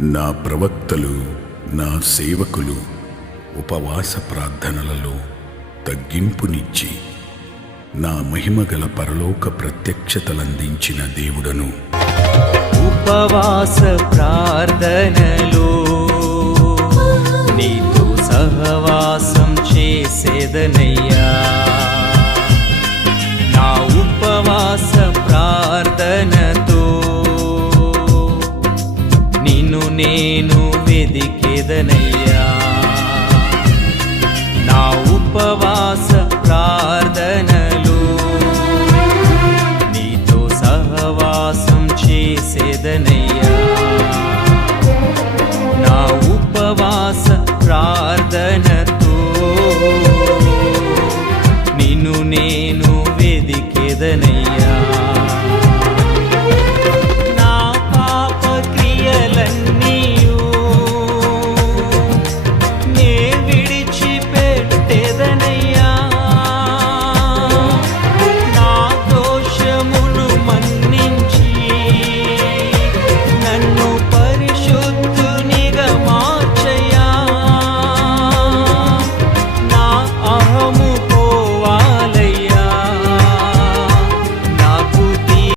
నా ప్రవక్తలు, నా సేవకులు ఉపవాస ప్రార్థనలలో తగ్గింపునిచ్చి నా మహిమగల పరలోక ప్రత్యక్షతలందించిన దేవుడను. ఉపవాస ప్రార్థనలో నీతో సహవాసం చేసేదనయ్యా. నా ఉపవాస ప్రార్థనతో నిన్ను నేను వెదికేదనయ్యా. నా ఉపవాస